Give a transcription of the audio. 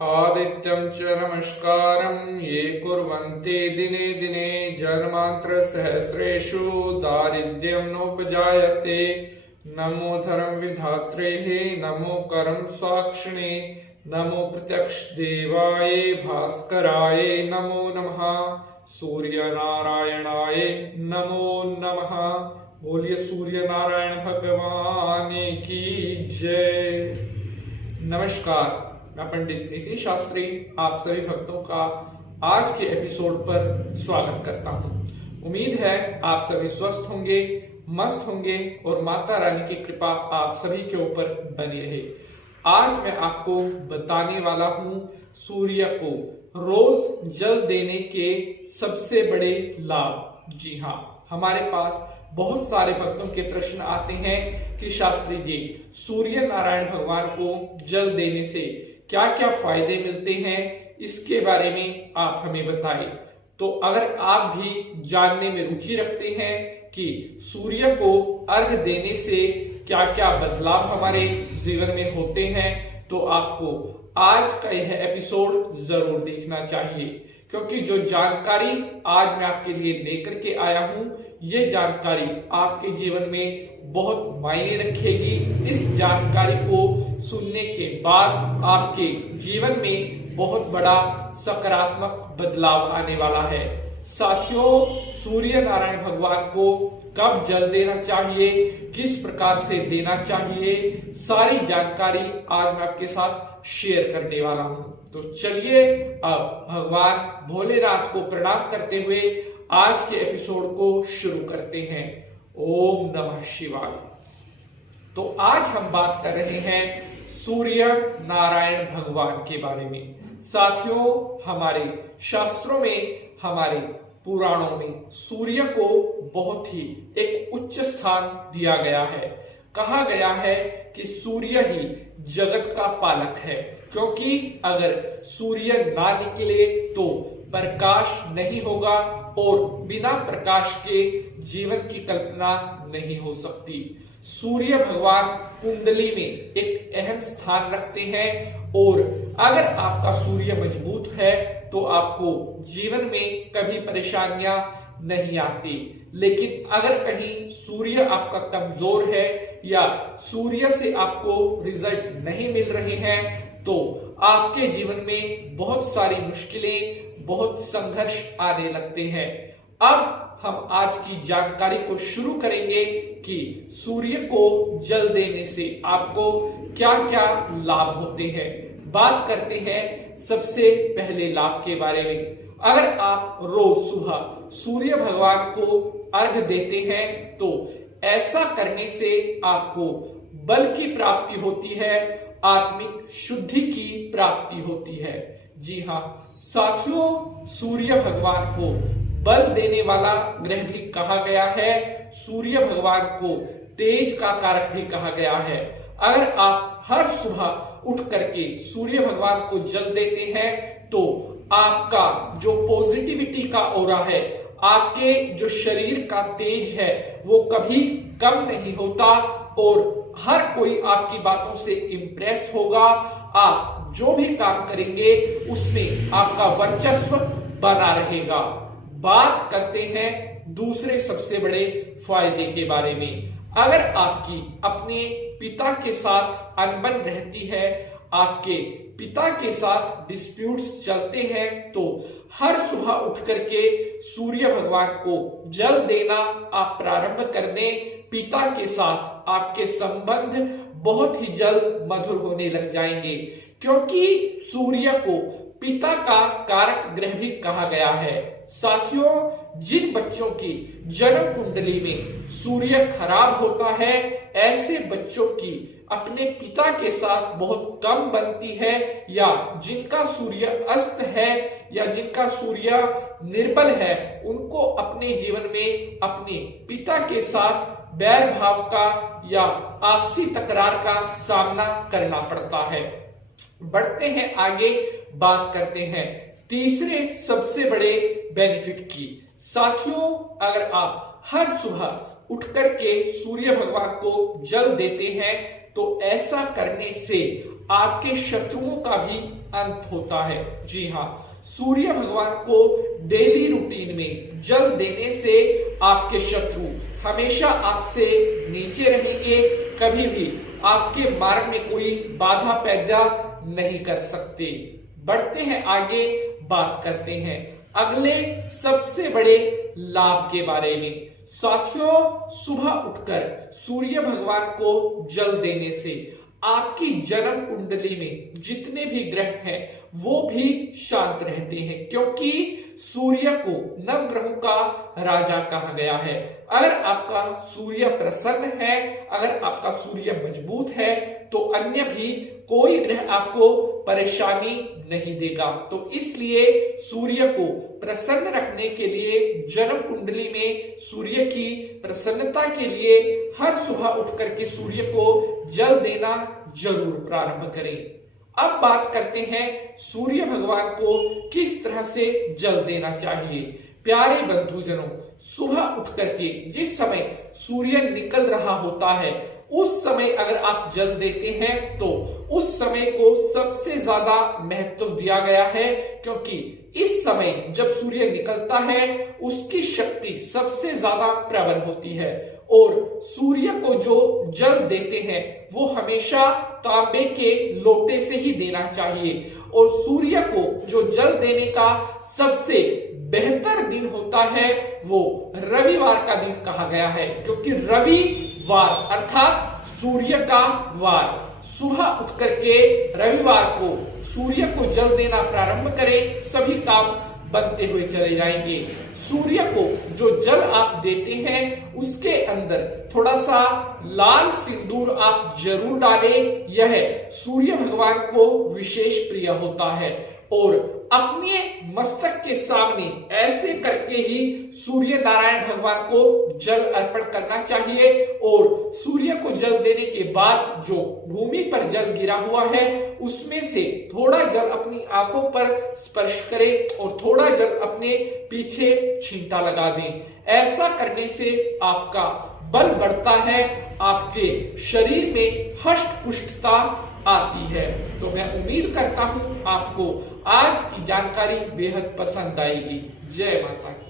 आदित्यं च नमस्कारं ये कुर्वन्ति दिने दिने जन्मान्तरसहस्रेषु दारिद्र्यं नोपजायते। नमो धर्म विधात्रे नमो कर्म साक्षिणे नमो प्रत्यक्ष देवाय भास्कराय नमो नमः। सूर्य नारायणाय नमो नमः। बोलिए सूर्य नारायण भगवान की जय। नमस्कार, मैं पंडित नितिन शास्त्री आप सभी भक्तों का आज के एपिसोड पर स्वागत करता हूं। उम्मीद है आप सभी स्वस्थ होंगे, मस्त होंगे और माता रानी की कृपा आप सभी के ऊपर बनी रहे। आज मैं आपको बताने वाला हूं सूर्य को रोज जल देने के सबसे बड़े लाभ। जी हाँ, हमारे पास बहुत सारे भक्तों के प्रश्न आते हैं कि शास्त्री जी, सूर्य नारायण भगवान को जल देने से क्या क्या फायदे मिलते हैं, इसके बारे में आप हमें बताएं। तो अगर आप भी जानने में रुचि रखते हैं कि सूर्य को अर्घ देने से क्या क्या बदलाव हमारे जीवन में होते हैं, तो आपको आज का यह एपिसोड जरूर देखना चाहिए, क्योंकि जो जानकारी आज मैं आपके लिए लेकर के आया हूं, ये जानकारी आपके जीवन में बहुत मायने रखेगी। इस जानकारी को सुनने के बाद आपके जीवन में बहुत बड़ा सकारात्मक बदलाव आने वाला है। साथियों, सूर्य नारायण भगवान को कब जल देना चाहिए, किस प्रकार से देना चाहिए, सारी जानकारी आज मैं आपके साथ शेयर करने वाला हूं। तो चलिए अब भगवान भोलेनाथ को प्रणाम करते हुए आज के एपिसोड को शुरू करते हैं। ओम नमः शिवाय। तो आज हम बात कर रहे हैं सूर्य नारायण भगवान के बारे में। साथियों, हमारे शास्त्रों में, हमारे पुराणों में सूर्य को बहुत ही एक उच्च स्थान दिया गया है। कहा गया है कि सूर्य ही जगत का पालक है, क्योंकि अगर सूर्य ना निकले तो प्रकाश नहीं होगा और बिना प्रकाश के जीवन की कल्पना नहीं हो सकती। सूर्य भगवान कुंडली में एक अहम स्थान रखते हैं और अगर आपका सूर्य मजबूत है तो आपको जीवन में कभी परेशानियां नहीं आती। लेकिन अगर कहीं सूर्य आपका कमजोर है या सूर्य से आपको रिजल्ट नहीं मिल रहे हैं, तो आपके जीवन में बहुत सारी मुश्किलें, बहुत संघर्ष आने लगते हैं। अब हम आज की जानकारी को शुरू करेंगे कि सूर्य को जल देने से आपको क्या क्या लाभ होते हैं। बात करते हैं सबसे पहले लाभ के बारे में। अगर आप रोज सुबह सूर्य भगवान को अर्घ देते हैं तो ऐसा करने से आपको बल की प्राप्ति होती है, आत्मिक शुद्धि की प्राप्ति होती है। जी हाँ साथियों, सूर्य भगवान को बल देने वाला ग्रह भी कहा गया है। सूर्य भगवान को तेज का कारक भी कहा गया है। अगर आप हर सुबह उठ करके सूर्य भगवान को जल देते हैं तो आपका जो पॉजिटिविटी का ऑरा है, आपके जो शरीर का तेज है, वो कभी कम नहीं होता और हर कोई आपकी बातों से इंप्रेस होगा। आप जो भी काम करेंगे उसमें आपका वर्चस्व बना रहेगा। बात करते हैं दूसरे सबसे बड़े फायदे के बारे में। अगर आपकी अपने पिता के साथ अनबन रहती है, आपके पिता के साथ डिस्प्यूट्स चलते हैं, तो हर सुबह उठ करके सूर्य भगवान को जल देना आप प्रारंभ कर दें। पिता के साथ आपके संबंध बहुत ही जल्द मधुर होने लग जाएंगे, क्योंकि सूर्य को पिता का कारक ग्रह भी कहा गया है। साथियों, जिन बच्चों की जन्म कुंडली में सूर्य खराब होता है, ऐसे बच्चों की अपने पिता के साथ बहुत कम बनती है, या जिनका सूर्य अस्त है या जिनका सूर्य निर्बल है, उनको अपने जीवन में अपने पिता के साथ बैर भाव का या आपसी तकरार का सामना करना पड़ता है। बढ़ते हैं आगे, बात करते हैं तीसरे सबसे बड़े बेनिफिट की। साथियों, अगर आप हर सुबह उठ करके सूर्य भगवान को जल देते हैं तो ऐसा करने से आपके शत्रुओं का भी अंत होता है। जी हाँ, सूर्य भगवान को डेली रूटीन में जल देने से आपके शत्रु हमेशा आपसे नीचे रहेंगे, कभी भी आपके मार्ग में कोई बाधा पैदा नहीं कर सकते। बढ़ते हैं आगे, बात करते हैं अगले सबसे बड़े लाभ के बारे में। साथियों, सुबह उठकर सूर्य भगवान को जल देने से आपकी जन्म कुंडली में जितने भी ग्रह हैं वो भी शांत रहते हैं, क्योंकि सूर्य को नवग्रहों का राजा कहा गया है। अगर आपका सूर्य प्रसन्न है, अगर आपका सूर्य मजबूत है, तो अन्य भी कोई ग्रह आपको परेशानी नहीं देगा। तो इसलिए सूर्य को प्रसन्न रखने के लिए जन्म कुंडली में सूर्य की प्रसन्नता के लिए हर सुबह उठ करके सूर्य को जल देना जरूर प्रारंभ करें। अब बात करते हैं सूर्य भगवान को किस तरह से जल देना चाहिए। प्यारे बंधुजनों, सुबह उठ करके जिस समय सूर्य निकल रहा होता है उस समय अगर आप जल देते हैं तो उस समय को सबसे ज्यादा महत्व दिया गया है, क्योंकि इस समय जब सूर्य निकलता है उसकी शक्ति सबसे ज्यादा प्रबल होती है। और सूर्य को जो जल देते हैं वो हमेशा तांबे के लोटे से ही देना चाहिए। और सूर्य को जो जल देने का सबसे बेहतर दिन होता है वो रविवार का दिन कहा गया है, क्योंकि रविवार अर्थात सूर्य का वार। सुबह उठ करके रविवार को सूर्य को जल देना प्रारंभ करें, सभी काम बनते हुए चले जाएंगे। सूर्य को जो जल आप देते हैं उसके अंदर थोड़ा सा लाल सिंदूर आप जरूर डालें, यह सूर्य भगवान को विशेष प्रिय होता है। और अपने मस्तक के सामने ऐसे करके ही सूर्य नारायण भगवान को जल अर्पण करना चाहिए। और सूर्य को जल देने के बाद जो भूमि पर जल गिरा हुआ है उसमें से थोड़ा जल अपनी आंखों पर स्पर्श करें और थोड़ा जल अपने पीछे छींटा लगा दें। ऐसा करने से आपका बल बढ़ता है, आपके शरीर में हष्ट पुष्टता आती है। तो मैं उम्मीद करता हूं आपको आज की जानकारी बेहद पसंद आएगी। जय माता की।